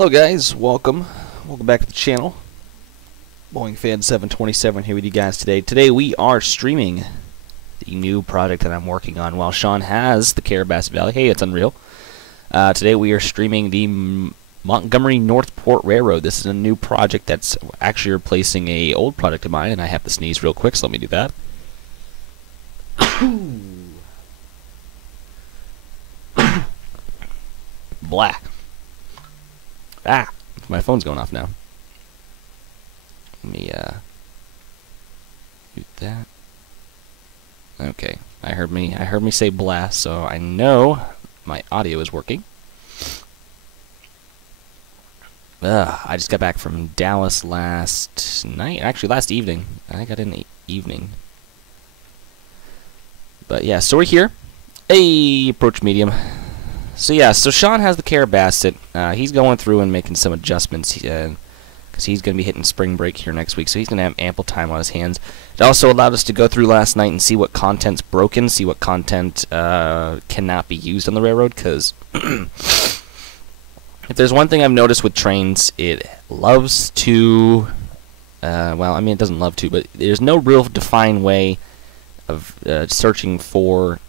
Hello guys, welcome back to the channel. Boeing Fan 727 here with you guys today. Today we are streaming the new project that I'm working on while Sean has the Carabas Valley. Hey, it's unreal. Today we are streaming the Montgomery Northport Railroad. This is a new project that's actually replacing a old project of mine, and I have to sneeze real quick, so let me do that. Blah. Ah, my phone's going off now. Let me mute that. Okay, I heard me say blast, so I know my audio is working. I just got back from Dallas last night, actually last evening. I got in the evening. But yeah, so we're here. Hey, approach medium. So yeah, so Sean has the Carabas. He's going through and making some adjustments because he's going to be hitting spring break here next week, so he's going to have ample time on his hands. It also allowed us to go through last night and see what content's broken, see what content cannot be used on the railroad, because if there's one thing I've noticed with Trainz, it loves to, well, I mean, it doesn't love to, but there's no real defined way of searching for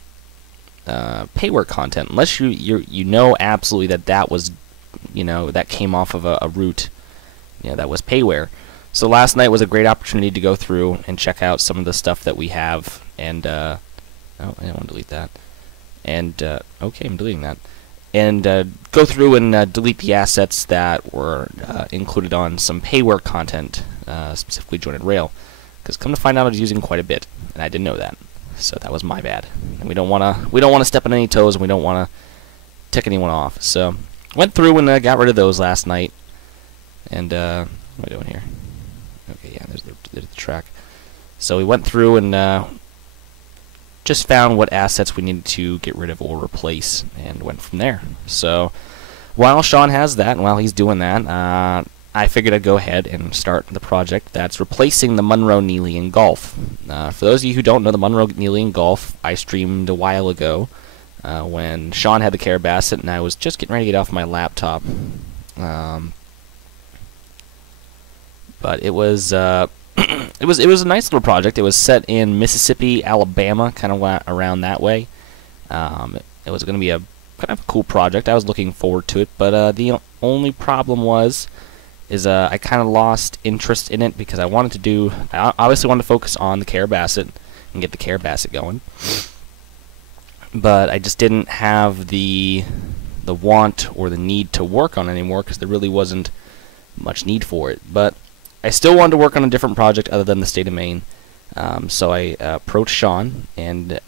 payware content, unless you know absolutely that was, that came off of a route, that was payware. So last night was a great opportunity to go through and check out some of the stuff that we have, and oh, I didn't want to delete that, and okay, I'm deleting that, and go through and delete the assets that were included on some payware content, specifically Jointed Rail, because come to find out I was using quite a bit, and I didn't know that. So that was my bad. And we don't want to step on any toes, and we don't want to tick anyone off. So went through and got rid of those last night. And what am I doing here? Okay, yeah, there's the track. So we went through and just found what assets we needed to get rid of or replace, and went from there. So while Sean has that, and while he's doing that, I figured I'd go ahead and start the project that's replacing the Monroe Neely and Golf. For those of you who don't know, the Monroe Neely and Golf, I streamed a while ago when Sean had the Carabas, and I was just getting ready to get off my laptop. But it was it was a nice little project. It was set in Mississippi, Alabama, kind of around that way. It was going to be a kind of a cool project. I was looking forward to it, but the only problem is I kind of lost interest in it because I obviously wanted to focus on the Carabas and get the Carabas going, but I just didn't have the want or the need to work on it anymore because there really wasn't much need for it. But I still wanted to work on a different project other than the state of Maine, so I approached Sean and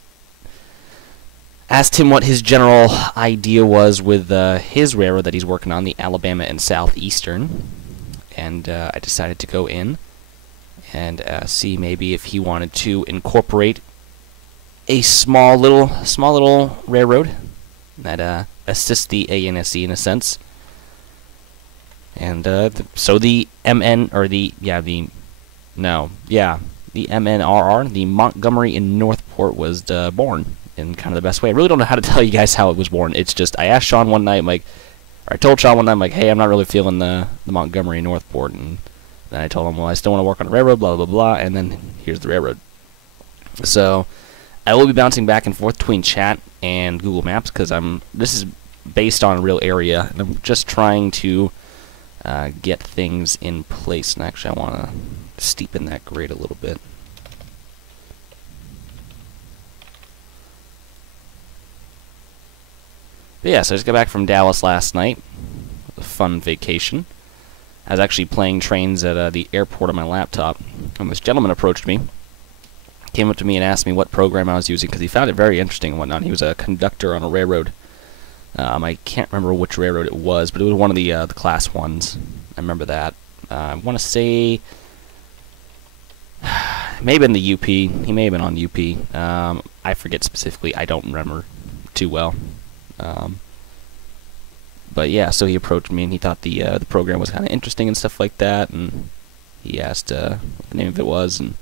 asked him what his general idea was with his railroad that he's working on, the Alabama and Southeastern. And I decided to go in and see maybe if he wanted to incorporate a small little railroad that assists the ANSE in a sense. And so the MNRR, the Montgomery in Northport was born in kind of the best way. I really don't know how to tell you guys how it was born. It's just I asked Sean one night, I told Sean one night, hey, I'm not really feeling the Montgomery Northport, and then I told him, well, I still want to work on a railroad, blah, blah, blah, and then here's the railroad. So I will be bouncing back and forth between chat and Google Maps, because this is based on a real area, and I'm just trying to get things in place. And actually, I want to steepen that grade a little bit. But yeah, so I just got back from Dallas last night. A fun vacation. I was actually playing Trainz at the airport on my laptop, and this gentleman approached me, came up to me and asked me what program I was using, because he found it very interesting and whatnot. He was a conductor on a railroad. I can't remember which railroad it was, but it was one of the Class 1s. I remember that. I want to say it may have been the UP. He may have been on UP. I forget specifically. I don't remember too well. But yeah, so he approached me and he thought the program was kind of interesting and stuff like that, and he asked what the name of it was, and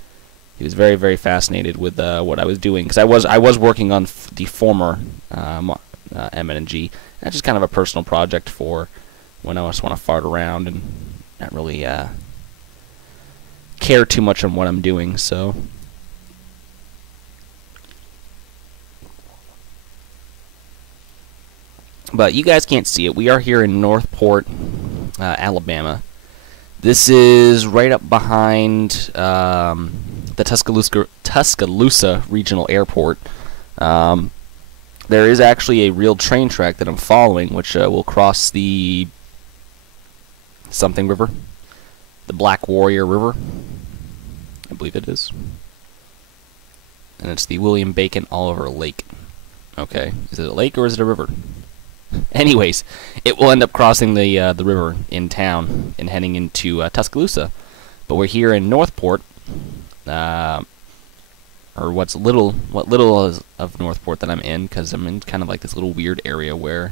he was very, very fascinated with what I was doing, because I was working on the former MN&G. That's just kind of a personal project for when I just want to fart around and not really care too much on what I'm doing. So. But you guys can't see it. We are here in Northport, Alabama. This is right up behind the Tuscaloosa Regional Airport. There is actually a real train track that I'm following, which will cross the something river, the Black Warrior River, I believe it is, and it's the William Bacon Oliver Lake. Okay, is it a lake or is it a river? Anyways, it will end up crossing the river in town and heading into Tuscaloosa. But we're here in Northport, or what little is of Northport that I'm in, because I'm in kind of like this little weird area where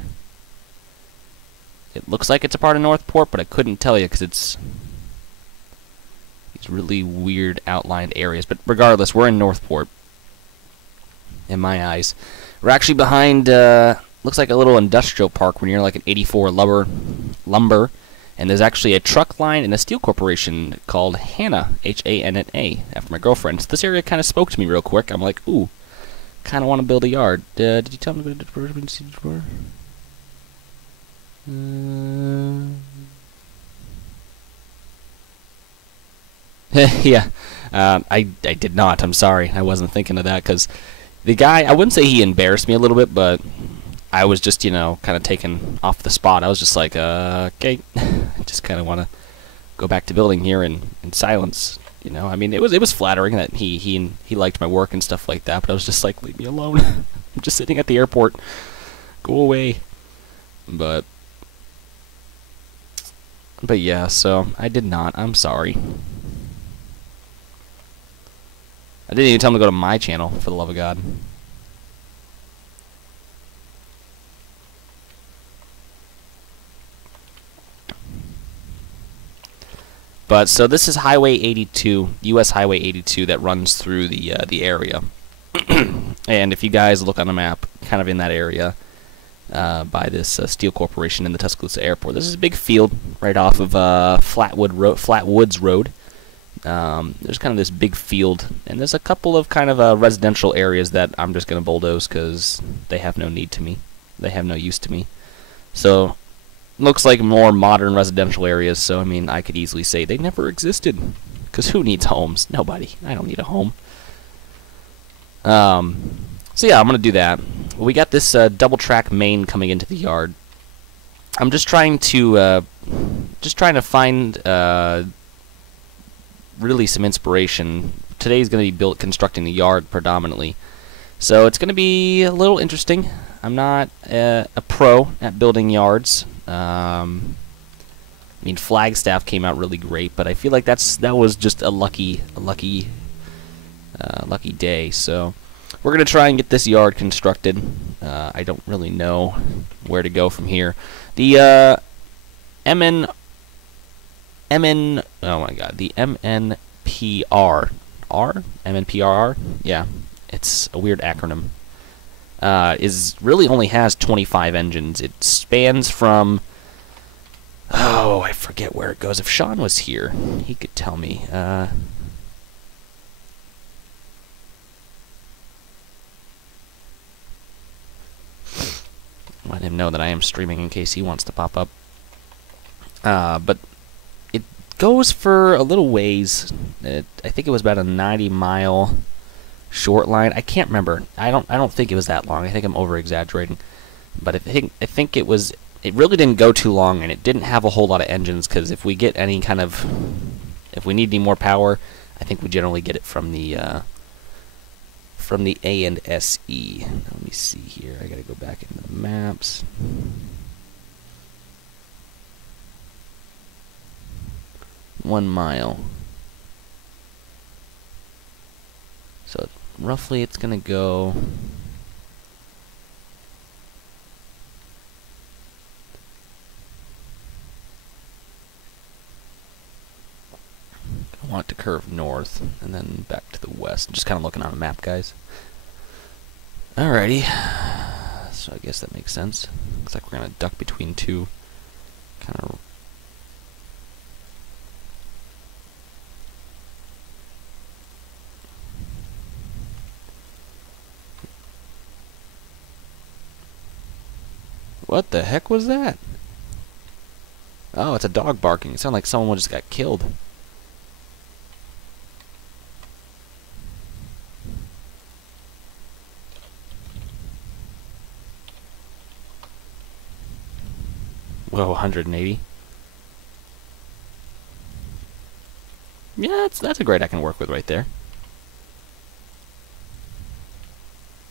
it looks like it's a part of Northport, but I couldn't tell you because it's these really weird outlined areas. But regardless, we're in Northport, in my eyes. We're actually behind. Looks like a little industrial park when you're like an 84 lumber, and there's actually a truck line and a steel corporation called Hanna, H-A-N-N-A, after my girlfriend. So this area kind of spoke to me real quick. I'm like, ooh, kind of want to build a yard. Did you tell me to go to the drawer? Yeah, I did not. I'm sorry. I wasn't thinking of that because the guy, I wouldn't say he embarrassed me a little bit, but I was just, you know, kind of taken off the spot. I was just like, okay, I just kind of want to go back to building here in silence. You know, I mean, it was flattering that he liked my work and stuff like that, but I was just like, leave me alone. I'm just sitting at the airport. Go away. But yeah, so I did not. I'm sorry. I didn't even tell him to go to my channel, for the love of God. But so this is Highway 82, U.S. Highway 82, that runs through the area. And if you guys look on the map, kind of in that area, by this steel corporation in the Tuscaloosa Airport, this is a big field right off of Flatwoods Road. There's kind of this big field, and there's a couple of kind of residential areas that I'm just going to bulldoze because they have no need to me. They have no use to me. So looks like more modern residential areas, so I mean, I could easily say they never existed, because who needs homes? Nobody. I don't need a home. So yeah, I'm gonna do that. We got this double track main coming into the yard. I'm just trying to find really some inspiration. Today's gonna be constructing the yard predominantly, so it's gonna be a little interesting. I'm not a pro at building yards. I mean, Flagstaff came out really great, but I feel like that was just a lucky day. So we're gonna try and get this yard constructed. I don't really know where to go from here. The the MNPRR, yeah, it's a weird acronym. Really only has 25 engines. It spans from, oh, I forget where it goes. If Sean was here, he could tell me. Let him know that I am streaming in case he wants to pop up. But it goes for a little ways. I think it was about a 90-mile short line. I can't remember. I don't think it was that long. I think I'm over exaggerating. But I think it was. It really didn't go too long, and it didn't have a whole lot of engines. Because if we get any kind of, if we need any more power, I think we generally get it from the A&SE. Let me see here. I gotta go back into the maps. One mile. So roughly it's gonna go I want it to curve north and then back to the west. I'm just kind of looking on a map, guys. Alrighty. So I guess that makes sense. Looks like we're gonna duck between two Kind of. What the heck was that? Oh, it's a dog barking. It sounded like someone just got killed. Whoa, 180. Yeah, that's a grade I can work with right there.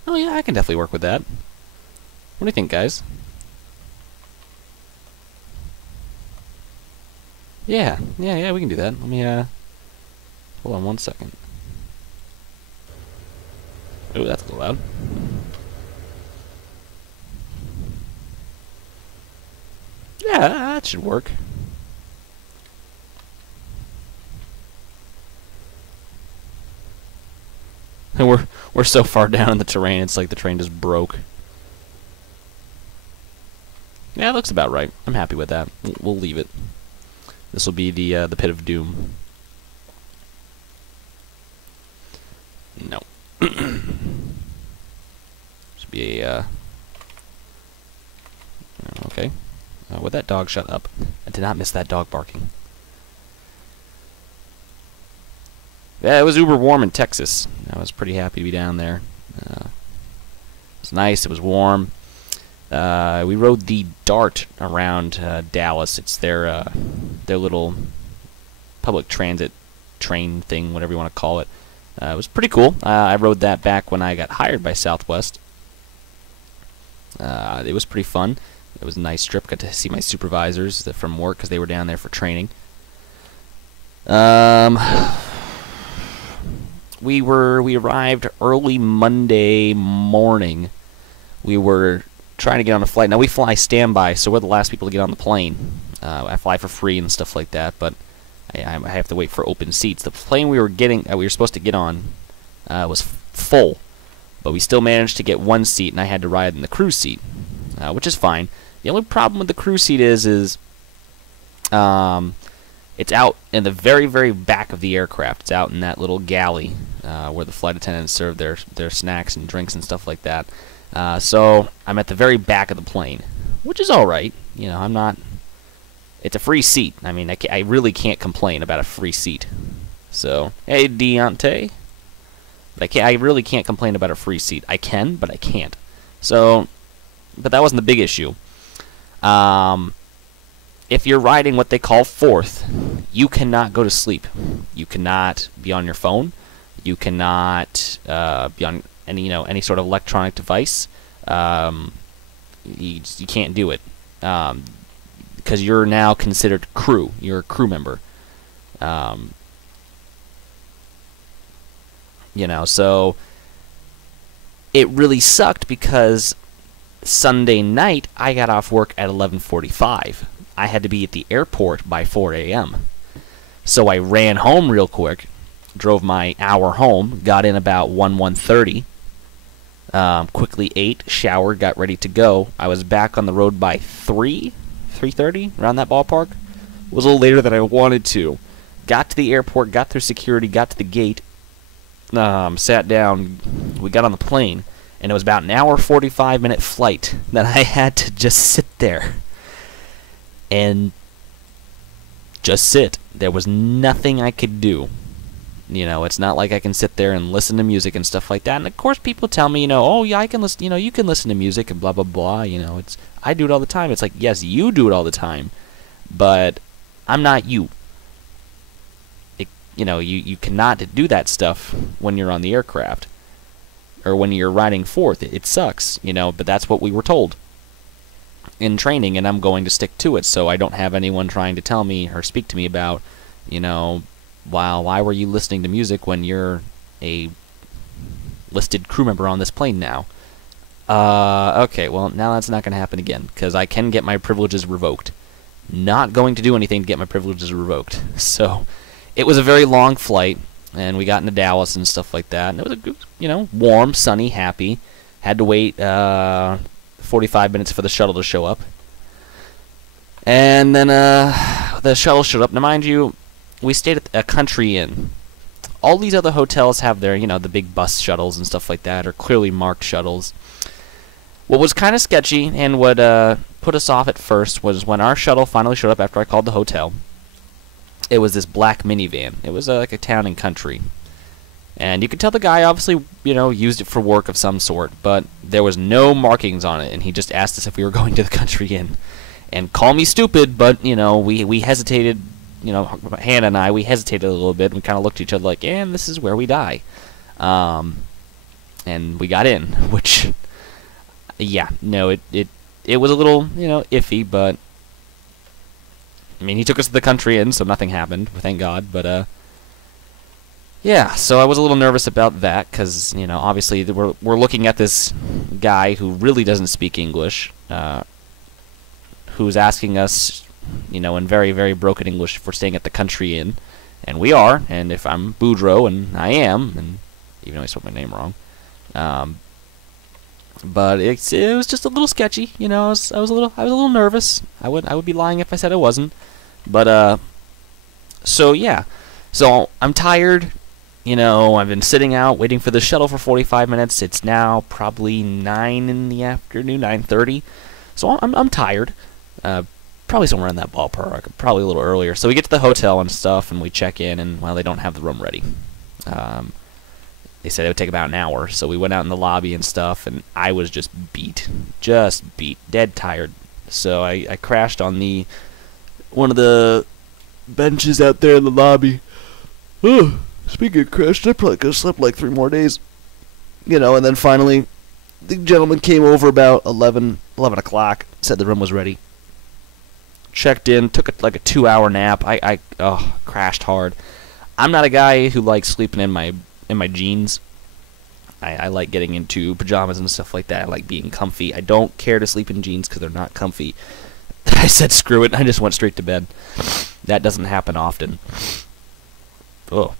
Oh yeah, I can definitely work with that. What do you think, guys? Yeah, we can do that. Let me, hold on 1 second. Oh, that's a little loud. Yeah, that should work. And we're so far down in the terrain, it's like the train just broke. Yeah, it looks about right. I'm happy with that. We'll leave it. This will be the pit of doom. No. Should be a okay. Would that dog shut up? I did not miss that dog barking. Yeah, it was uber warm in Texas. I was pretty happy to be down there. It was nice. It was warm. We rode the DART around Dallas. It's their little public transit train thing, whatever you want to call it. It was pretty cool. I rode that back when I got hired by Southwest. It was pretty fun. It was a nice trip. Got to see my supervisors from work because they were down there for training. We arrived early Monday morning. We were trying to get on a flight. Now we fly standby, so we're the last people to get on the plane. I fly for free and stuff like that, but I have to wait for open seats. The plane we were supposed to get on was full, but we still managed to get one seat, and I had to ride in the crew seat, which is fine. The only problem with the crew seat is it's out in the very, very back of the aircraft. It's out in that little galley where the flight attendants serve their snacks and drinks and stuff like that. So I'm at the very back of the plane, which is all right. You know, I'm not. It's a free seat. I mean, I really can't complain about a free seat. So, hey, Deontay. I really can't complain about a free seat. I can, but I can't. So, but that wasn't the big issue. If you're riding what they call fourth, you cannot go to sleep. You cannot be on your phone. You cannot be on any sort of electronic device. You can't do it because you're now considered crew. You're a crew member. So it really sucked because Sunday night I got off work at 11:45. I had to be at the airport by 4 a.m. So I ran home real quick, drove my hour home, got in about 1:30, quickly ate, showered, got ready to go. I was back on the road by 3:30, around that ballpark. It was a little later than I wanted to. Got to the airport, got through security, got to the gate, sat down, we got on the plane, and it was about an hour, 45-minute flight that I had to just sit there and just sit. There was nothing I could do. It's not like I can sit there and listen to music and stuff like that. And of course, people tell me, oh yeah, I can listen. You can listen to music and blah blah blah. I do it all the time. It's like, yes, you do it all the time, but I'm not you. You cannot do that stuff when you're on the aircraft or when you're riding fourth. It sucks, but that's what we were told in training, and I'm going to stick to it. So I don't have anyone trying to tell me or speak to me about, why were you listening to music when you're a listed crew member on this plane now? Okay, well, now that's not going to happen again, because I can get my privileges revoked. Not going to do anything to get my privileges revoked. So it was a very long flight, and we got into Dallas and stuff like that, and it was a good, warm, sunny, happy. Had to wait 45 minutes for the shuttle to show up. And then the shuttle showed up. Now, mind you, we stayed at a country inn. All these other hotels have their, the big bus shuttles and stuff like that, or clearly marked shuttles. What was kind of sketchy and what put us off at first was when our shuttle finally showed up after I called the hotel. It was this black minivan. It was like a town and country. And you could tell the guy obviously, used it for work of some sort, but there was no markings on it, and he just asked us if we were going to the country inn. And call me stupid, but, we hesitated, Hannah and I, we hesitated a little bit, and we kind of looked at each other like, and this is where we die. And we got in, which, yeah, no, it was a little, iffy, but, I mean, he took us to the country inn, so nothing happened, thank God, but, yeah, so I was a little nervous about that, because, obviously we're looking at this guy who really doesn't speak English, who's asking us, in very, very broken English if we're staying at the country inn, and we are, and if I'm Boudreaux, and I am, and even though I spelled my name wrong, but it was just a little sketchy, I was a little nervous. I would be lying if I said I wasn't, but so yeah, so I'm tired. I've been sitting out waiting for the shuttle for 45 minutes. It's now probably 9 in the afternoon, 9:30. So I'm tired. Probably somewhere in that ballpark, probably a little earlier. So we get to the hotel and stuff, and we check in, and, well, they don't have the room ready. They said it would take about an hour, so we went out in the lobby and stuff, and I was just beat, dead tired. So I crashed on one of the benches out there in the lobby. Speaking of crashed, I probably could have slept like 3 more days. And then finally, the gentleman came over about 11 o'clock, said the room was ready. Checked in, took like a 2-hour nap. I crashed hard. I'm not a guy who likes sleeping in my jeans. I like getting into pajamas and stuff like that. I like being comfy. I don't care to sleep in jeans because they're not comfy. I said screw it, and I just went straight to bed. That doesn't happen often. Oh.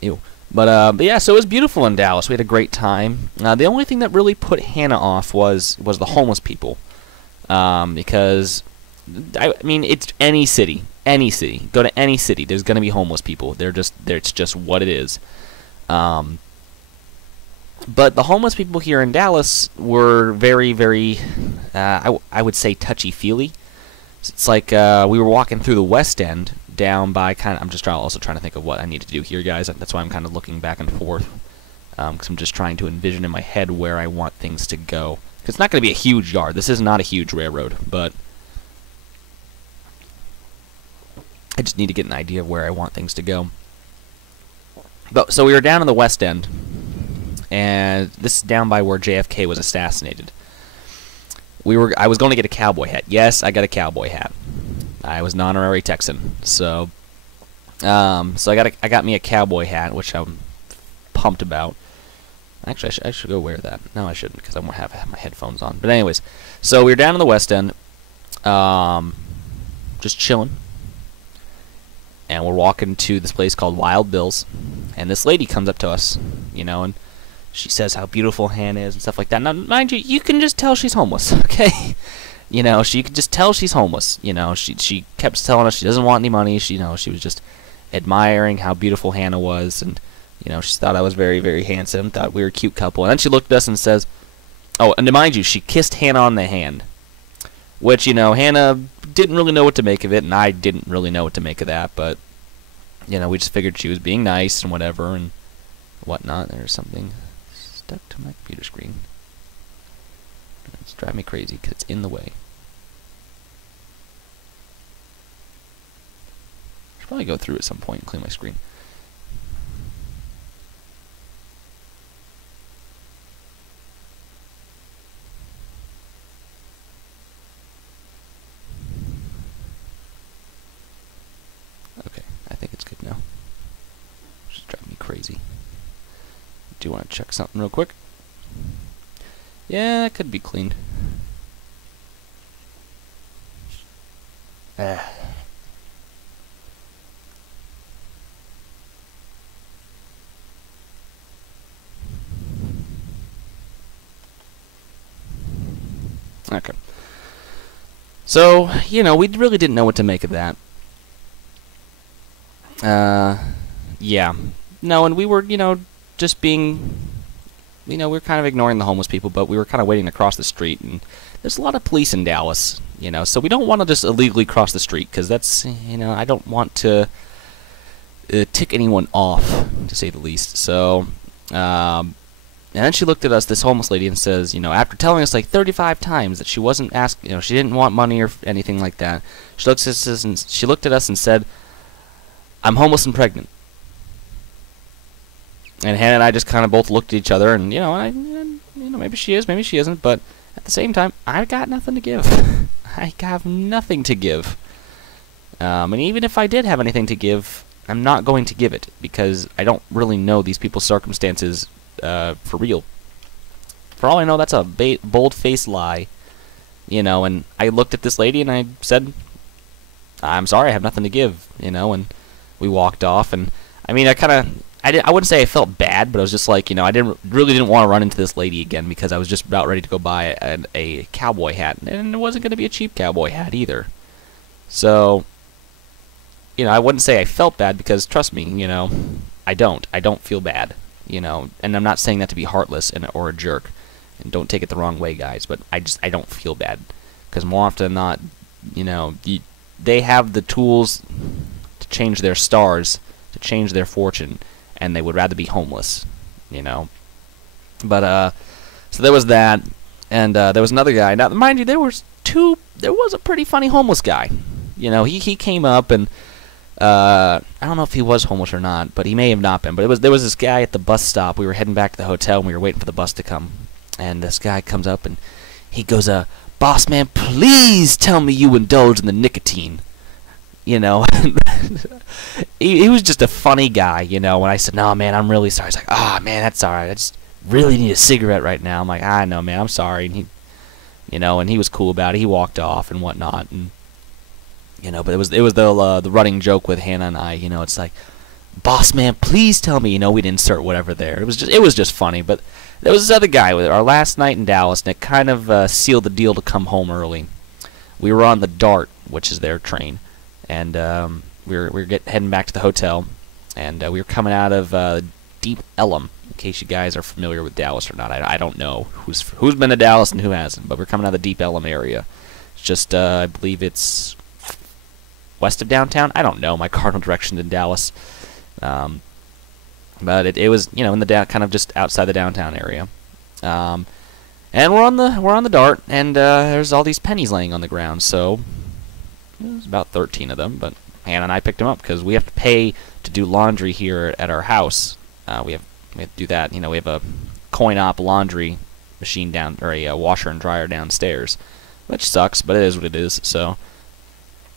Ew. But yeah, so it was beautiful in Dallas. We had a great time. The only thing that really put Hannah off was the homeless people. Because, I mean, it's any city. Go to any city. There's going to be homeless people. It's just what it is. But the homeless people here in Dallas were very, very, I would say, touchy-feely. It's like we were walking through the West End down by I'm just also trying to think of what I need to do here, guys. That's why I'm kind of looking back and forth, because I'm just trying to envision in my head where I want things to go. Because it's not going to be a huge yard. This is not a huge railroad, but I just need to get an idea of where I want things to go. But so we were down in the West End, and this is down by where JFK was assassinated. I was going to get a cowboy hat. Yes, I got a cowboy hat. I was an honorary Texan, so I got me a cowboy hat, which I'm pumped about. Actually, I should go wear that. No, I shouldn't, because I won't have my headphones on. But anyways, so we were down in the West End, just chilling, and we're walking to this place called Wild Bill's, and this lady comes up to us, and she says how beautiful Hannah is and stuff like that. Now, mind you, you can just tell she's homeless, okay? She could just tell she's homeless. She kept telling us she doesn't want any money. She was just admiring how beautiful Hannah was, and she thought I was very, very handsome. Thought we were a cute couple. And then she looked at us and says, "Oh, and to mind you, she kissed Hannah on the hand," which Hannah didn't really know what to make of it, and I didn't really know what to make of that. But we just figured she was being nice and whatever and whatnot. There's something stuck to my computer screen. It's driving me crazy because it's in the way. I should probably go through at some point and clean my screen. Okay, I think it's good now. It's just driving me crazy. Do you want to check something real quick? Yeah, it could be cleaned. Okay. So, you know, we really didn't know what to make of that. Yeah. No, and we were, you know, just being, you know, we were kind of ignoring the homeless people, but we were kind of waiting to cross the street, and there's a lot of police in Dallas, you know, so we don't want to just illegally cross the street, because that's, you know, I don't want to tick anyone off, to say the least. So, and then she looked at us, this homeless lady, and says, you know, after telling us like 35 times that she wasn't asking, you know, she didn't want money or anything like that, she looked at us and said, "I'm homeless and pregnant." And Hannah and I just kind of both looked at each other, and you know, maybe she is, maybe she isn't, but at the same time, I got nothing to give. I have nothing to give. And even if I did have anything to give, I'm not going to give it, because I don't really know these people's circumstances for real. For all I know, that's a bold-faced lie, you know. And I looked at this lady and I said, "I'm sorry, I have nothing to give," you know. And we walked off. And I mean, I wouldn't say I felt bad, but I was just like, you know, I really didn't want to run into this lady again, because I was just about ready to go buy a cowboy hat, and it wasn't going to be a cheap cowboy hat either. So, you know, I wouldn't say I felt bad, because trust me, you know, I don't feel bad, you know, and I'm not saying that to be heartless or a jerk, and don't take it the wrong way, guys, but I don't feel bad, because more often than not, you know, they have the tools to change their stars, to change their fortune, and they would rather be homeless, you know. But so there was that, and there was another guy. Now, mind you, there was a pretty funny homeless guy. You know, he came up, and I don't know if he was homeless or not, but he may have not been. But there was this guy at the bus stop. We were heading back to the hotel, and we were waiting for the bus to come. And this guy comes up, and he goes, "Boss man, please tell me you indulge in the nicotine." You know, he was just a funny guy, you know. When I said, "No, man, I'm really sorry," he's like, "Ah, man, that's all right. I just really need a cigarette right now." I'm like, "I know, man, I'm sorry." And he, you know, and he was cool about it. He walked off and whatnot, and you know. But it was the running joke with Hannah and I. You know, it's like, "Boss man, please tell me." You know, we'd insert whatever there. It was just funny. But there was this other guy with our last night in Dallas, and it kind of sealed the deal to come home early. We were on the DART, which is their train. And we were heading back to the hotel, and we were coming out of Deep Ellum. In case you guys are familiar with Dallas or not, I don't know who's been to Dallas and who hasn't, but we're coming out of the Deep Ellum area. It's just I believe it's west of downtown. I don't know my cardinal directions in Dallas, but it was, you know, in the kind of just outside the downtown area. And we're on the DART, and there's all these pennies laying on the ground. So there's about 13 of them, but Hannah and I picked them up because we have to pay to do laundry here at our house. We have to do that. You know, we have a coin-op laundry machine or a washer and dryer downstairs, which sucks, but it is what it is. So,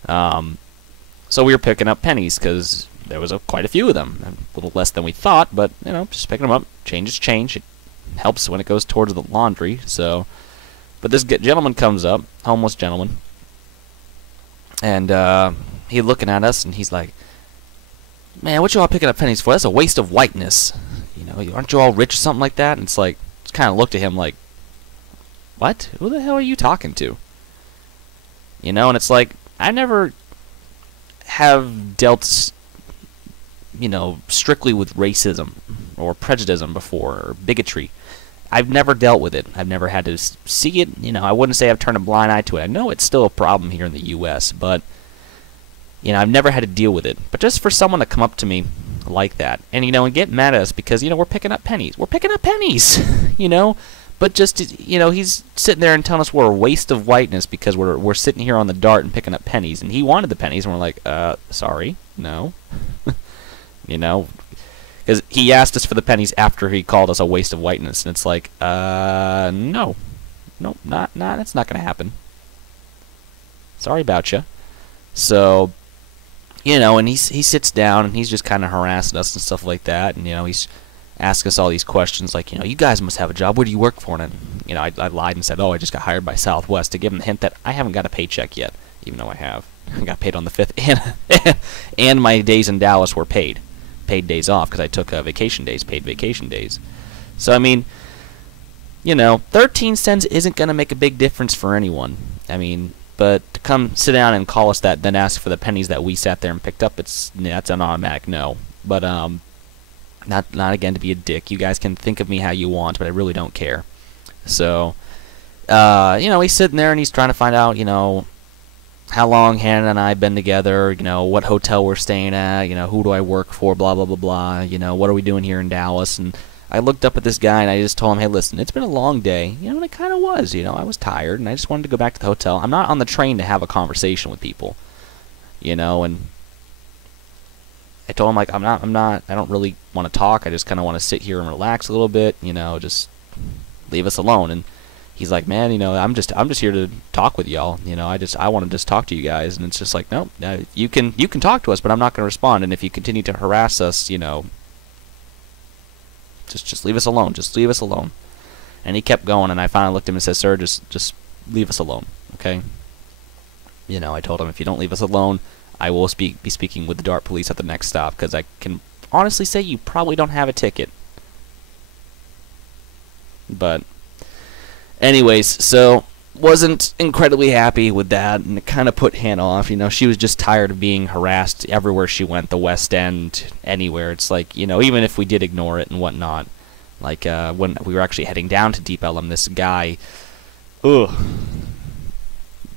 so we were picking up pennies because there was quite a few of them. A little less than we thought, but you know, just picking them up. Change is change. It helps when it goes towards the laundry. So, but this gentleman comes up, homeless gentleman. And he's looking at us, and he's like, "Man, what you all picking up pennies for? That's a waste of whiteness. You know, aren't you all rich or something like that?" And it's like, just kind of looked at him like, "What? Who the hell are you talking to?" You know, and it's like, I never have dealt, you know, strictly with racism or prejudice before, or bigotry. I've never dealt with it. I've never had to see it. You know, I wouldn't say I've turned a blind eye to it. I know it's still a problem here in the U.S., but, you know, I've never had to deal with it. But just for someone to come up to me like that, and, you know, and get mad at us because, you know, we're picking up pennies. We're picking up pennies, you know? But just, you know, he's sitting there and telling us we're a waste of whiteness because we're sitting here on the DART and picking up pennies. And he wanted the pennies, and we're like, sorry, no. You know? Because he asked us for the pennies after he called us a waste of whiteness, and it's like, no, that's not gonna happen. Sorry about you. So, you know, and he sits down and he's just kind of harassing us and stuff like that, and you know, he's asking us all these questions like, you know, you guys must have a job. Where do you work for? And you know, I lied and said, oh, I just got hired by Southwest, to give him the hint that I haven't got a paycheck yet, even though I have. I got paid on the 5th, and my days in Dallas were paid days off because I took vacation days, paid vacation days. So I mean, you know, 13 cents isn't going to make a big difference for anyone. I mean, But to come sit down and call us that, then ask for the pennies that we sat there and picked up, that's an automatic no. But not again to be a dick. You guys can think of me how you want, but I really don't care. So, he's sitting there and he's trying to find out, how long Hannah and I have been together, what hotel we're staying at, who do I work for, blah, blah, blah, blah, what are we doing here in Dallas. And I looked up at this guy and I just told him, hey, listen, it's been a long day, and it kind of was, I was tired and I just wanted to go back to the hotel. I'm not on the train to have a conversation with people, and I told him, like, I don't really want to talk, I just kind of want to sit here and relax a little bit, just leave us alone. And he's like, man, I'm just here to talk with y'all, I want to just talk to you guys. And it's just like, no, you can talk to us, but I'm not going to respond. And if you continue to harass us, just leave us alone. Just leave us alone. And he kept going, and I finally looked at him and said, sir, just leave us alone, okay? I told him, if you don't leave us alone, I will be speaking with the DART police at the next stop, because I can honestly say you probably don't have a ticket. But anyways, so wasn't incredibly happy with that, and it kind of put Hannah off. She was just tired of being harassed everywhere she went, the West End, anywhere. It's like, even if we did ignore it and whatnot, like when we were actually heading down to Deep Ellum, this guy,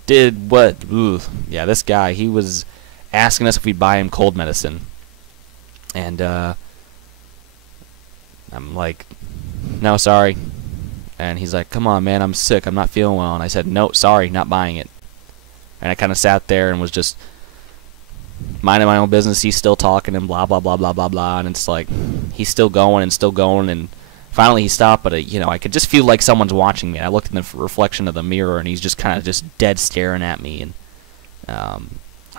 did what? This guy, he was asking us if we'd buy him cold medicine, and I'm like, no, sorry. And he's like, come on, man, I'm sick, I'm not feeling well. And I said, no, sorry, not buying it. And I kind of sat there and was just minding my own business. He's still talking and blah, blah, blah, blah, blah, blah. And it's like, he's still going. And finally he stopped, but, I could just feel like someone's watching me. And I looked in the reflection of the mirror, and he's just kind of just dead staring at me. And I'm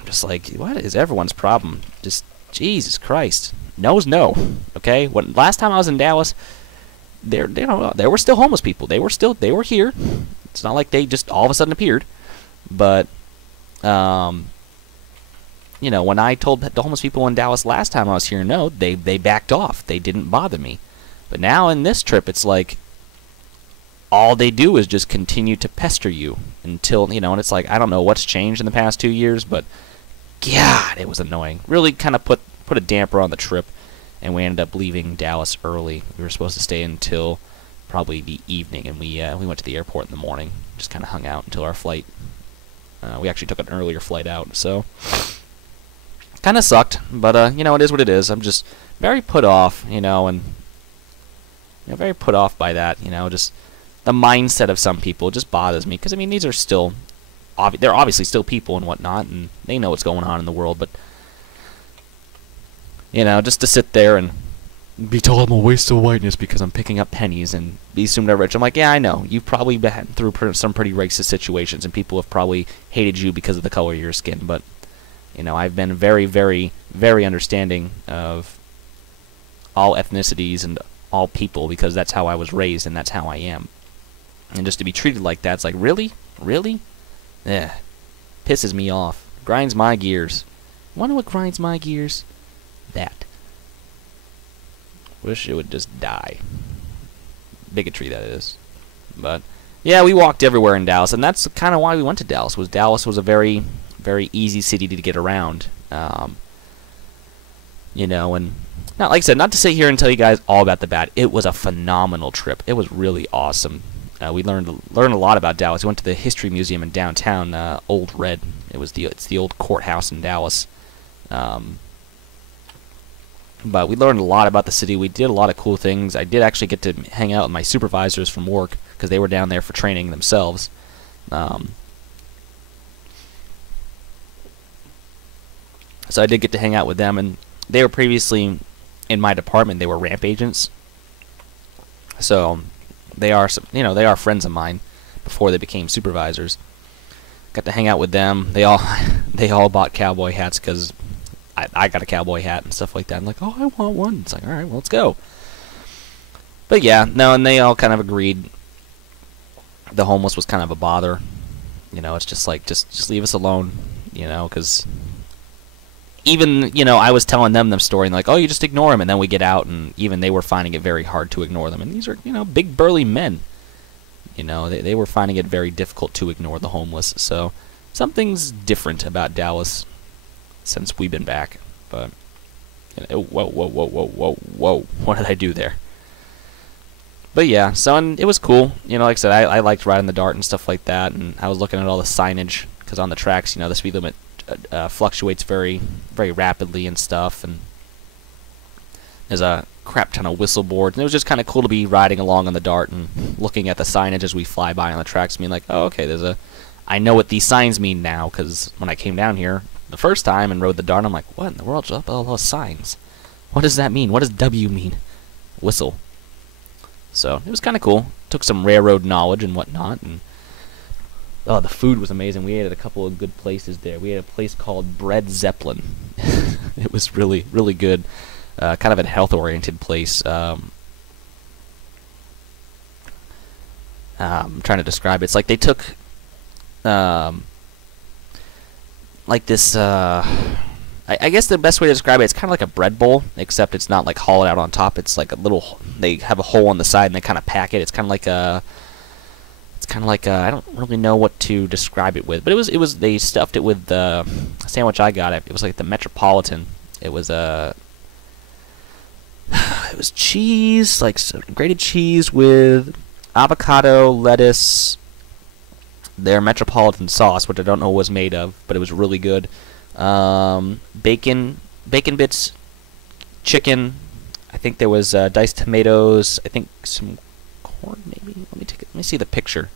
just like, what is everyone's problem? Just, Jesus Christ. No's no, okay? Last time I was in Dallas, there were still homeless people. They were here. It's not like they just all of a sudden appeared. But when I told the homeless people in Dallas last time I was here, no, they backed off. They didn't bother me. But now in this trip, it's like all they do is just continue to pester you until, and it's like, I don't know what's changed in the past 2 years, but God, it was annoying. Really kind of put a damper on the trip. And we ended up leaving Dallas early. We were supposed to stay until probably the evening, and we went to the airport in the morning. Just kind of hung out until our flight. We actually took an earlier flight out, so kind of sucked. But it is what it is. I'm just very put off, and very put off by that. Just the mindset of some people just bothers me, because these are still, they're obviously still people and whatnot, and they know what's going on in the world, but. Just to sit there and be told I'm a waste of whiteness because I'm picking up pennies and be assumed I'm rich. I'm like, yeah, I know. You've probably been through some pretty racist situations, and people have probably hated you because of the color of your skin. But, I've been very, very, very understanding of all ethnicities and all people, because that's how I was raised and that's how I am. And just to be treated like that, it's like, really? Really? Yeah. Pisses me off. Grinds my gears. Wonder what grinds my gears? That. Wish it would just die. Bigotry, that is. But yeah, we walked everywhere in Dallas, and that's kind of why we went to Dallas. Dallas was a very, very easy city to get around. And not, like I said, not to sit here and tell you guys all about the bad. It was a phenomenal trip. It was really awesome. We learned a lot about Dallas. We went to the History Museum in downtown Old Red. It's the old courthouse in Dallas. But we learned a lot about the city. We did a lot of cool things. I did actually get to hang out with my supervisors from work, because they were down there for training themselves. So I did get to hang out with them, and they were previously in my department. They were ramp agents. So they are friends of mine before they became supervisors. Got to hang out with them. They all bought cowboy hats, because I got a cowboy hat and stuff like that. I'm like, oh, I want one. It's like, all right, well, let's go. But yeah, no, and they all kind of agreed the homeless was kind of a bother. It's just like, just leave us alone, because even, I was telling them the story, and like, oh, you just ignore them, and then we get out, and even they were finding it very hard to ignore them. And these are, big burly men. They were finding it very difficult to ignore the homeless. So something's different about Dallas since we've been back. But whoa, whoa, whoa, whoa, whoa, whoa! What did I do there? But yeah, so and it was cool. You know, like I said, I liked riding the dart and stuff like that, and I was looking at all the signage because on the tracks, you know, the speed limit fluctuates very, very rapidly and stuff, and there's a crap ton of whistle boards, and it was just kind of cool to be riding along on the dart and looking at the signage as we fly by on the tracks, being like, oh, okay, I know what these signs mean now, because when I came down here the first time and rode the dart, I'm like, what in the world's up with all those signs? What does that mean? What does W mean? Whistle. So it was kind of cool. Took some railroad knowledge and whatnot, and oh, the food was amazing. We ate at a couple of good places there. We had a place called Bread Zeppelin. It was really, really good. Kind of a health-oriented place. I'm trying to describe it. It's like they took, like this. I guess the best way to describe it, it's kind of like a bread bowl, except it's not like hollowed out on top. It's like a little. They have a hole on the side and they kind of pack it. It's kind of like a. I don't really know what to describe it with, but it was. They stuffed it with the sandwich I got. It was like the Metropolitan. It was a. It was cheese, like grated cheese with avocado, lettuce, their Metropolitan sauce, which I don't know what it was made of, but it was really good. Bacon bits, chicken. I think there was diced tomatoes. I think some corn, maybe. Let me see the picture.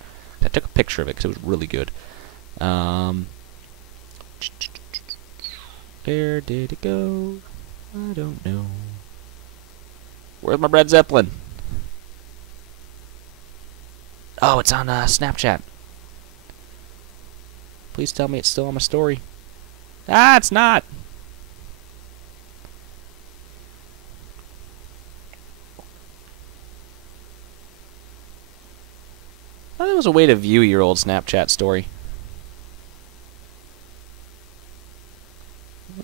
I took a picture of it because it was really good. Where did it go? I don't know. Where's my Bread Zeppelin? Oh, it's on Snapchat. Please tell me it's still on my story. Ah, it's not. Oh, there was a way to view your old Snapchat story.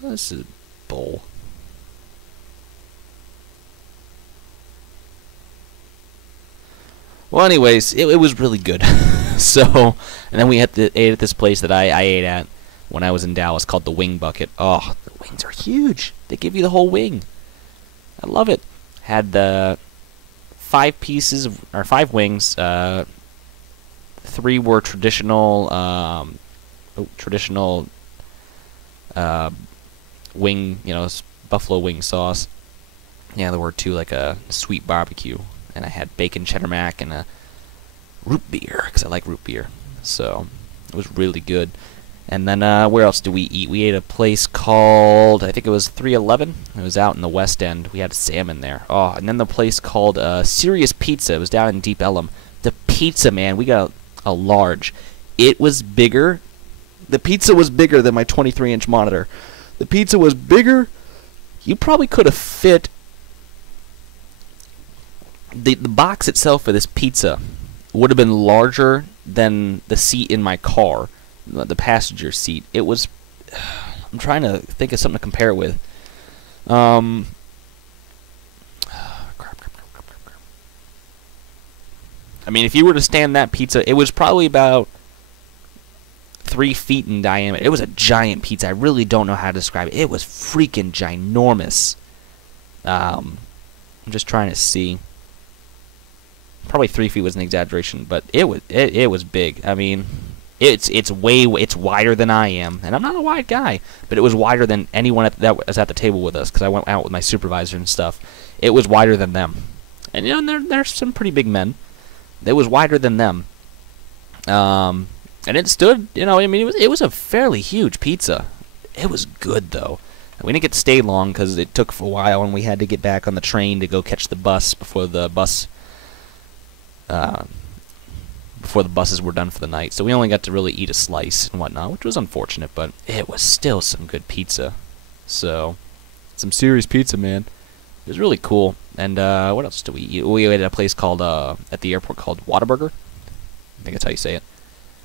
Well, this is bull. Well, anyways, it was really good. So, and then we ate at this place that I ate at when I was in Dallas called the Wing Bucket. Oh, the wings are huge. They give you the whole wing. I love it. Had the 5 wings. 3 were traditional, wing, buffalo wing sauce. Yeah, there were 2 like a sweet barbecue, and I had bacon cheddar mac and a root beer because I like root beer. So it was really good. And then where else do we eat? We ate a place called, I think it was 311. It was out in the West End. We had salmon there. Oh, and then the place called Serious Pizza. It was down in Deep Ellum. The pizza, man, we got a large. It was bigger. The pizza was bigger than my 23-inch monitor. The pizza was bigger. You probably could have fit the box itself for this pizza would have been larger than the seat in my car, the passenger seat. It was. I'm trying to think of something to compare it with. Crap. I mean, if you were to stand that pizza, it was probably about 3 feet in diameter. It was a giant pizza. I really don't know how to describe it. It was freaking ginormous. I'm just trying to see. Probably 3 feet was an exaggeration, but it was big. I mean, it's wider than I am, and I'm not a wide guy, but it was wider than anyone that was at the table with us because I went out with my supervisor and stuff. It was wider than them, and there's some pretty big men. It was wider than them, and it stood. I mean, it was a fairly huge pizza. It was good though. We didn't get to stay long because it took a while, and we had to get back on the train to go catch the bus before the buses were done for the night. So we only got to really eat a slice and whatnot, which was unfortunate, but it was still some good pizza. So, some serious pizza, man. It was really cool. And what else did we eat? We ate at a place called at the airport called Whataburger. I think that's how you say it.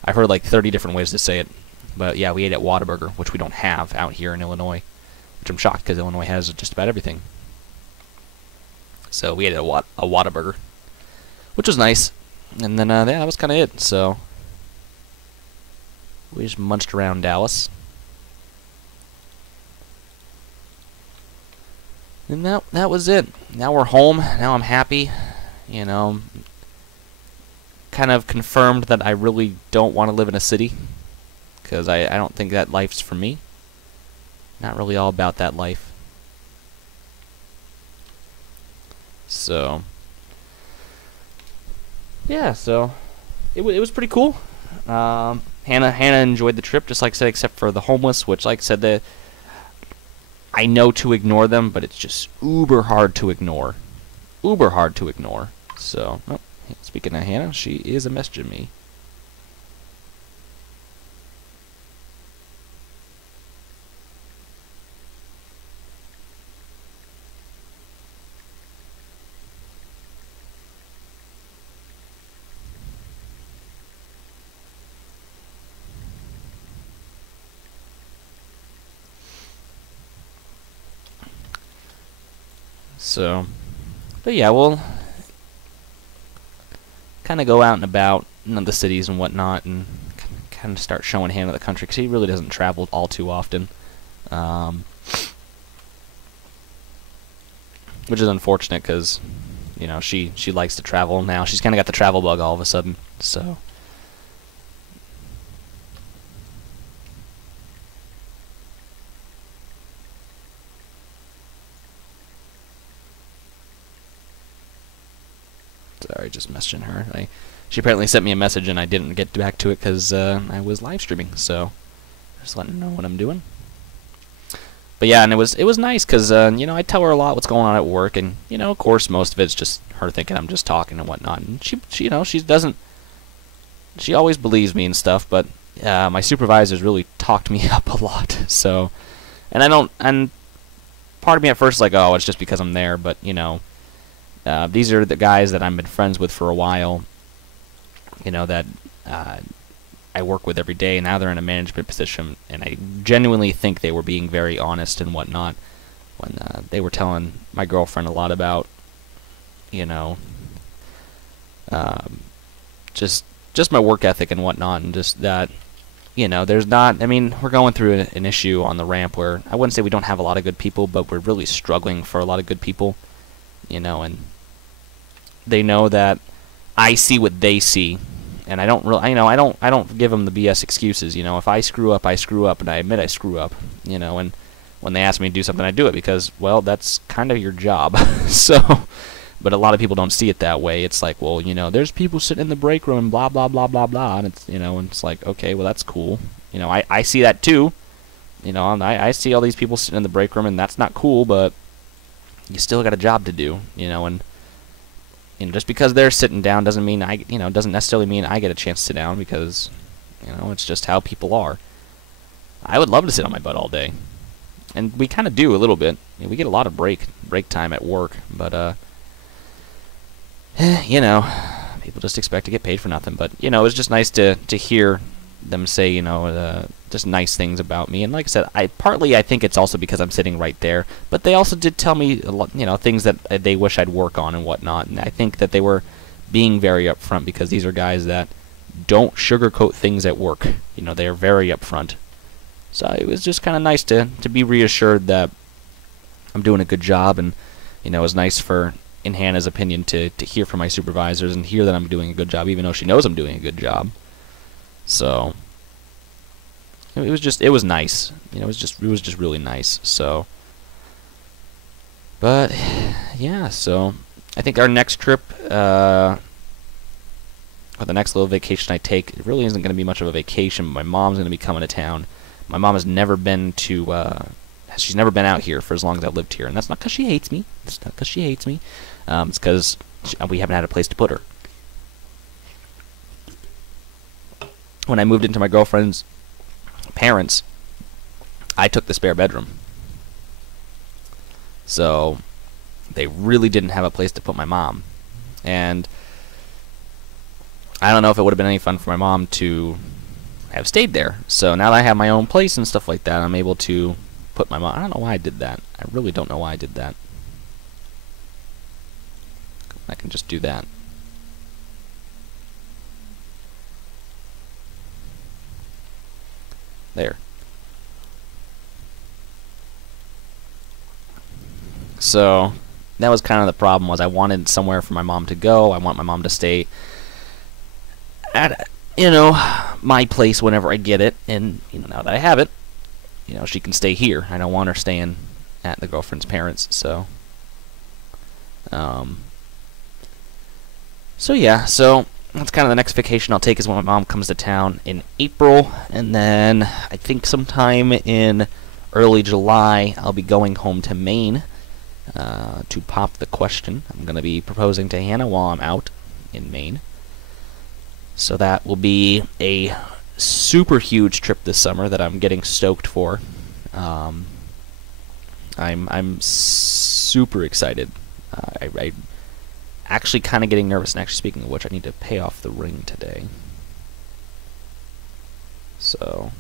I've heard like 30 different ways to say it. But yeah, we ate at Whataburger, which we don't have out here in Illinois. Which I'm shocked because Illinois has just about everything. So we ate at a Whataburger, which was nice. And then yeah, that was kind of it. So We just munched around Dallas. And that was it. Now we're home. Now I'm happy. You know, kind of confirmed that I really don't want to live in a city, because I don't think that life's for me. Not really all about that life. So, yeah, so it was pretty cool. Hannah enjoyed the trip, just like I said, except for the homeless, which, like I said, I know to ignore them, but it's just uber hard to ignore. Uber hard to ignore. So, oh, speaking of Hannah, she is messaging me. So, but yeah, we'll kind of go out and about in the cities and whatnot, and kind of start showing Hannah the country, because he really doesn't travel all too often, which is unfortunate, because you know she likes to travel now. She's kind of got the travel bug all of a sudden. So. Sorry, just messaging her. She apparently sent me a message and I didn't get back to it because I was live streaming. So just letting her know what I'm doing. But yeah, and it was nice because you know, I tell her a lot what's going on at work, and you know, of course, most of it's just her thinking I'm just talking and whatnot. And she you know, she always believes me and stuff. But my supervisors really talked me up a lot. So, and part of me at first is like, oh, it's just because I'm there. But you know. These are the guys that I've been friends with for a while, you know, that I work with every day. Now they're in a management position, and I genuinely think they were being very honest and whatnot when they were telling my girlfriend a lot about, you know, just my work ethic and whatnot, and just that, you know, there's not, I mean, we're going through an issue on the ramp where I wouldn't say we don't have a lot of good people, but we're really struggling for a lot of good people. You know, and they know that I see what they see, and I don't really, you know, I don't give them the BS excuses. You know, if I screw up, and I admit I screw up. You know, and when they ask me to do something, I do it because, well, that's kind of your job. So, but a lot of people don't see it that way. It's like, well, you know, there's people sitting in the break room and blah blah blah blah blah, and it's, you know, and it's like, okay, well, that's cool. You know, I see that too. You know, and I see all these people sitting in the break room, and that's not cool, but you still got a job to do, you know, and you know, just because they're sitting down doesn't mean doesn't necessarily mean I get a chance to sit down, because you know, it's just how people are. I would love to sit on my butt all day, and we kind of do a little bit. I mean, we get a lot of break time at work, but you know, people just expect to get paid for nothing. But you know, it was just nice to hear them say, you know, just nice things about me. And like I said, I think it's also because I'm sitting right there, but they also did tell me a lot, you know, things that they wish I'd work on and whatnot. And I think that they were being very upfront, because these are guys that don't sugarcoat things at work. You know, they are very upfront. So it was just kind of nice to be reassured that I'm doing a good job. And you know, it was nice for, in Hannah's opinion, to hear from my supervisors and hear that I'm doing a good job, even though she knows I'm doing a good job. So it was nice. You know, it was just really nice. So, but yeah, so I think our next trip, or the next little vacation I take, it really isn't going to be much of a vacation. But my mom's going to be coming to town. My mom has never been to, she's never been out here for as long as I've lived here, and that's not because she hates me. It's not because she hates me. It's because we haven't had a place to put her. When I moved into my girlfriend's parents, I took the spare bedroom. So they really didn't have a place to put my mom. And I don't know if it would have been any fun for my mom to have stayed there. So now that I have my own place and stuff like that, I'm able to put my mom. I don't know why I did that. I really don't know why I did that. I can just do that. There. So that was kind of the problem, was I wanted somewhere for my mom to go. I want my mom to stay at, my place whenever I get it. And, now that I have it, she can stay here. I don't want her staying at the girlfriend's parents, so... So yeah, so that's kind of the next vacation I'll take, is when my mom comes to town in April, and then I think sometime in early July I'll be going home to Maine to pop the question. I'm going to be proposing to Hannah while I'm out in Maine. So that will be a super huge trip this summer that I'm getting stoked for. I'm super excited. I actually kind of getting nervous, and actually, speaking of which, I need to pay off the ring today. So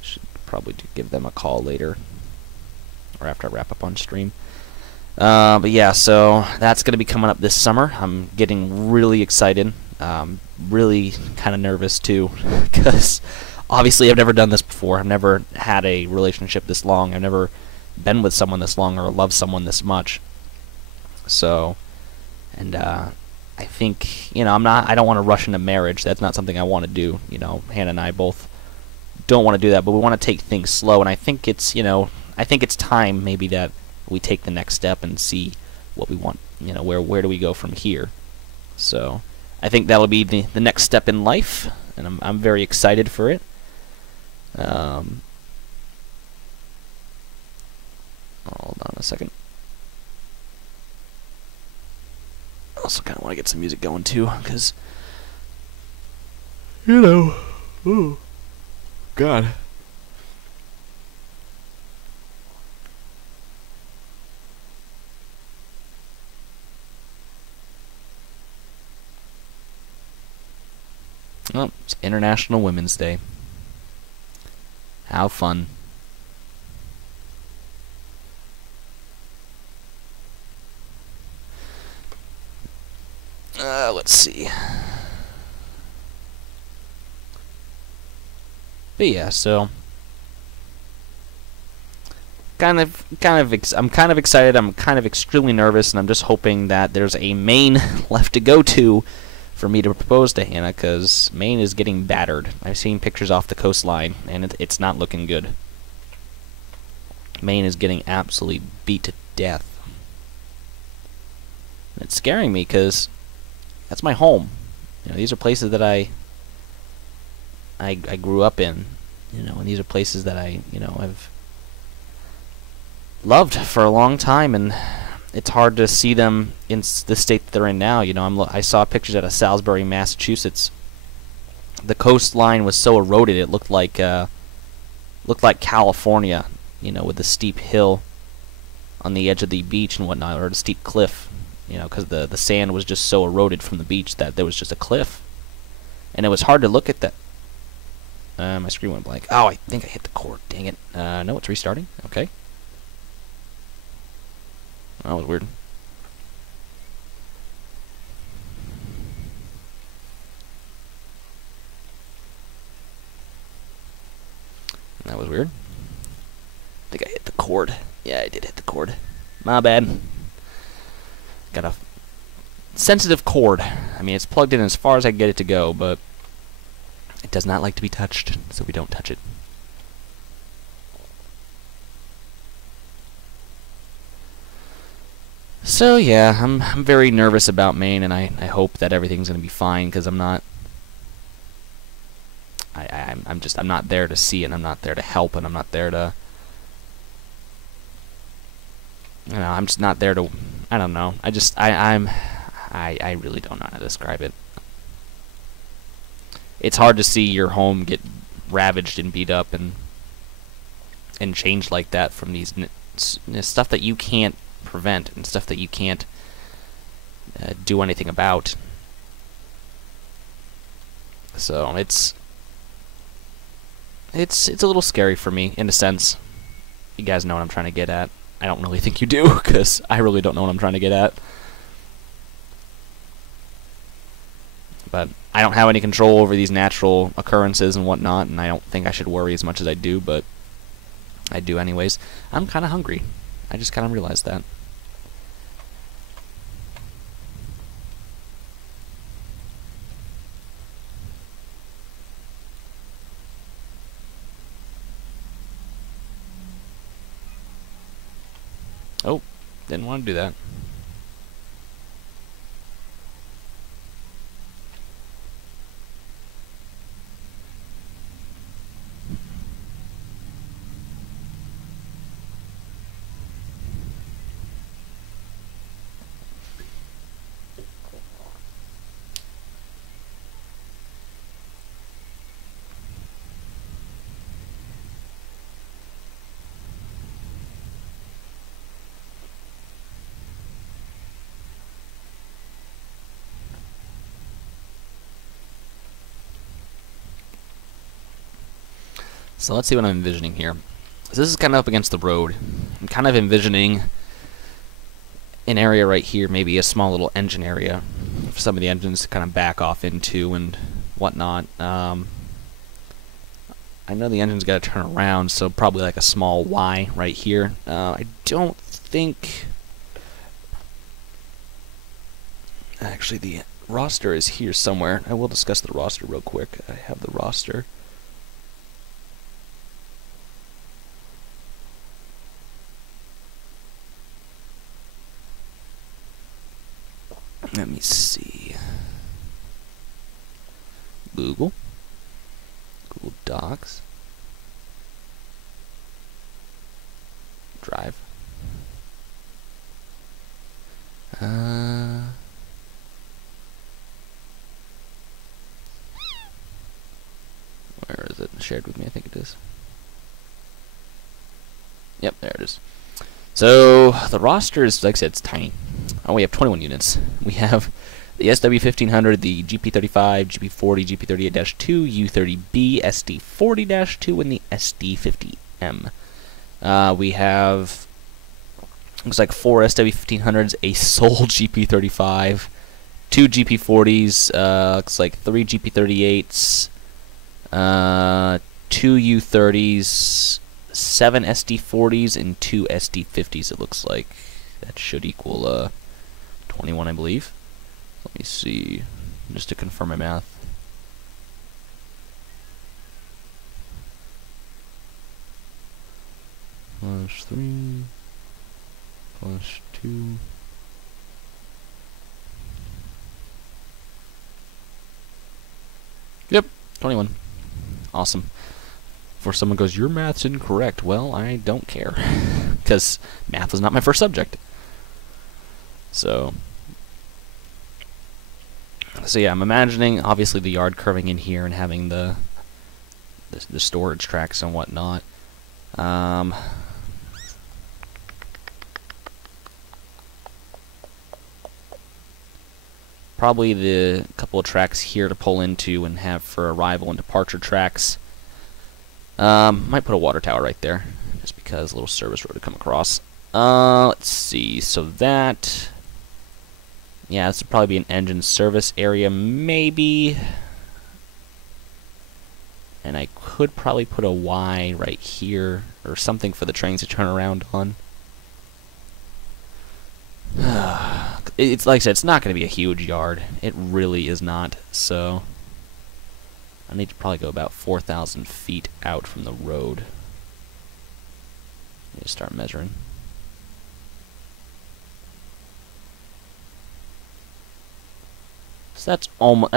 should probably give them a call later, or after I wrap up on stream. But yeah, so that's going to be coming up this summer. I'm getting really excited. Really kind of nervous too, because obviously I've never done this before. I've never had a relationship this long. I've never been with someone this long or loved someone this much. So, and I think, I don't want to rush into marriage. That's not something I want to do. Hannah and I both don't want to do that, but we want to take things slow. And I think it's, I think it's time maybe that we take the next step and see what we want. Where do we go from here? So, I think that'll be the next step in life, and I'm very excited for it. Hold on a second. I also kind of want to get some music going too, because, oh, God. Oh, it's International Women's Day. How fun. Let's see. But yeah, so I'm kind of excited. I'm kind of extremely nervous, and I'm just hoping that there's a Maine left to go to for me to propose to Hannah, because Maine is getting battered. I've seen pictures off the coastline, and it's not looking good. Maine is getting absolutely beat to death. And it's scaring me, because that's my home. These are places that I grew up in, and these are places that I've loved for a long time, and it's hard to see them in the state that they're in now. I saw pictures out of Salisbury, Massachusetts. The coastline was so eroded it looked like California, with the steep hill on the edge of the beach and whatnot, or the steep cliff. Because the sand was just so eroded from the beach that there was just a cliff. And it was hard to look at that. My screen went blank. Oh, I think I hit the cord. Dang it. No, it's restarting. Okay. That was weird. That was weird. I think I hit the cord. Yeah, I did hit the cord. My bad. Got a sensitive cord. I mean, it's plugged in as far as I can get it to go, but it does not like to be touched, so we don't touch it. So yeah, I'm very nervous about Maine, and I hope that everything's gonna be fine, because I'm not. I'm not there to see it, and I'm not there to help, and I'm not there to. I'm just not there to. I don't know. I really don't know how to describe it. It's hard to see your home get ravaged and beat up and changed like that from these stuff that you can't prevent and stuff that you can't do anything about. So it's a little scary for me, in a sense. You guys know what I'm trying to get at. I don't really think you do, because I really don't know what I'm trying to get at. But I don't have any control over these natural occurrences and whatnot, and I don't think I should worry as much as I do, but I do anyways. I'm kind of hungry. I just kind of realized that. Oh, didn't want to do that. So let's see what I'm envisioning here. So this is kind of up against the road. I'm kind of envisioning an area right here, maybe a small little engine area for some of the engines to kind of back off into and whatnot. I know the engine's got to turn around, so probably like a small Y right here. I don't think... Actually, the roster is here somewhere. I will discuss the roster real quick. I have the roster. Let me see. Google Docs. Drive. Where is it? Shared with me, I think it is. Yep, there it is. So the roster is, like I said, it's tiny. Oh, we have 21 units. We have the SW1500, the GP35, GP40, GP38-2, U30B, SD40-2, and the SD50M. We have, looks like 4 SW1500s, a sole GP35, 2 GP40s, looks like 3 GP38s, 2 U30s, 7 SD40s, and 2 SD50s, it looks like. That should equal 21, I believe. Let me see, just to confirm my math. Plus 3, plus 2. Yep, 21. Awesome. Before someone goes, your math's incorrect. Well, I don't care, because math was not my first subject. So yeah, I'm imagining obviously the yard curving in here and having the storage tracks and whatnot. Probably the couple of tracks here to pull into and have for arrival and departure tracks. Might put a water tower right there, just because a little service road to come across. Let's see, so that... Yeah, this would probably be an engine service area, maybe. And I could probably put a Y right here, or something for the trains to turn around on. It's like I said, it's not going to be a huge yard. It really is not, so... I need to probably go about 4,000 feet out from the road. Let me start measuring. So that's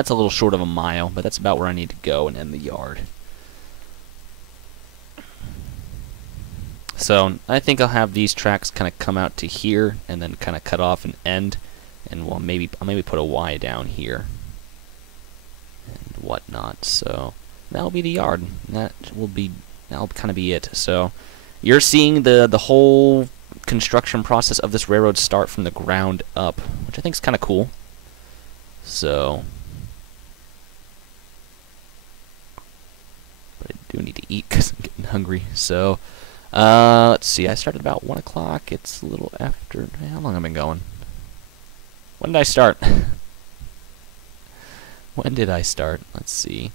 a little short of a mile, but that's about where I need to go and end the yard. So I think I'll have these tracks kind of come out to here and then kind of cut off and end, and I'll maybe put a Y down here and whatnot. So that'll be the yard. That'll kind of be it. So you're seeing the whole construction process of this railroad start from the ground up, which I think is kind of cool. So, but I do need to eat because I'm getting hungry. So, let's see. I started about 1 o'clock. It's a little after. How long have I been going? When did I start? When did I start? Let's see.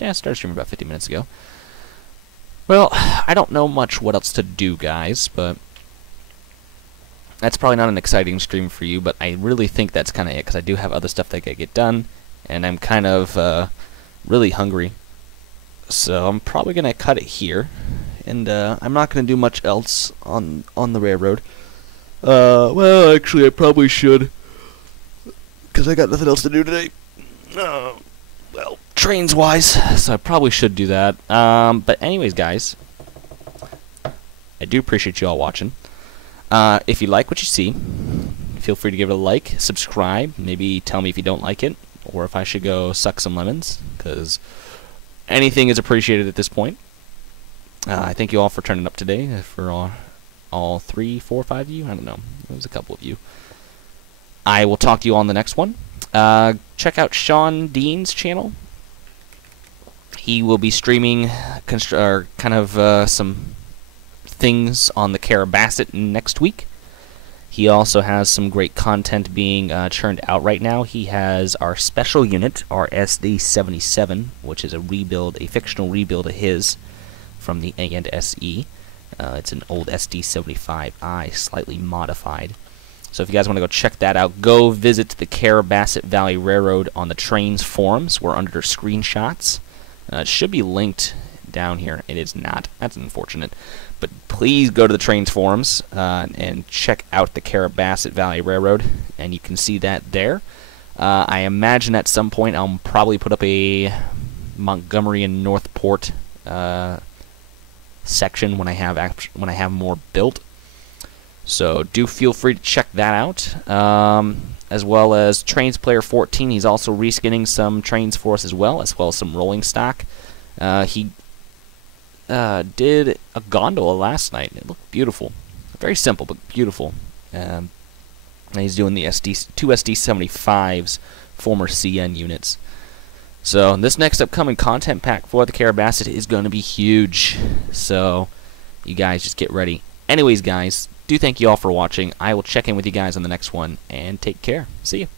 I started streaming about 50 minutes ago. Well, I don't know much what else to do, guys, but that's probably not an exciting stream for you, but I really think that's kind of it, because I do have other stuff that I gotta get done, and I'm kind of really hungry. So I'm probably going to cut it here, and I'm not going to do much else on the railroad. Well, actually, I probably should, because I got nothing else to do today. Well, Trainz-wise, so I probably should do that. But anyways, guys, I do appreciate you all watching. If you like what you see, feel free to give it a like, subscribe, maybe tell me if you don't like it, or if I should go suck some lemons, because anything is appreciated at this point. I thank you all for turning up today, for all 3, 4, 5 of you. I don't know. There was a couple of you. I will talk to you on the next one. Check out Sean Dean's channel. He will be streaming some things on the Carabasset next week. He also has some great content being churned out right now. He has our special unit, our SD-77, which is a fictional rebuild of his from the A&SE. It's an old SD-75i, slightly modified. So if you guys want to go check that out, go visit the Carabasset Valley Railroad on the Trainz forums. We're under screenshots. It should be linked down here. It is not. That's unfortunate. But please go to the Trainz forums and check out the Carabasset Valley Railroad, and you can see that there. I imagine at some point I'll probably put up a Montgomery and Northport section when I have more built. So do feel free to check that out. As well as Trainz Player 14, he's also reskinning some trains for us as well as some rolling stock. He did a gondola last night. It looked beautiful. Very simple, but beautiful. And he's doing the two SD-75s, former CN units. So this next upcoming content pack for the Carabasset is going to be huge. So you guys just get ready. Anyways, guys, do thank you all for watching. I will check in with you guys on the next one, and take care. See you.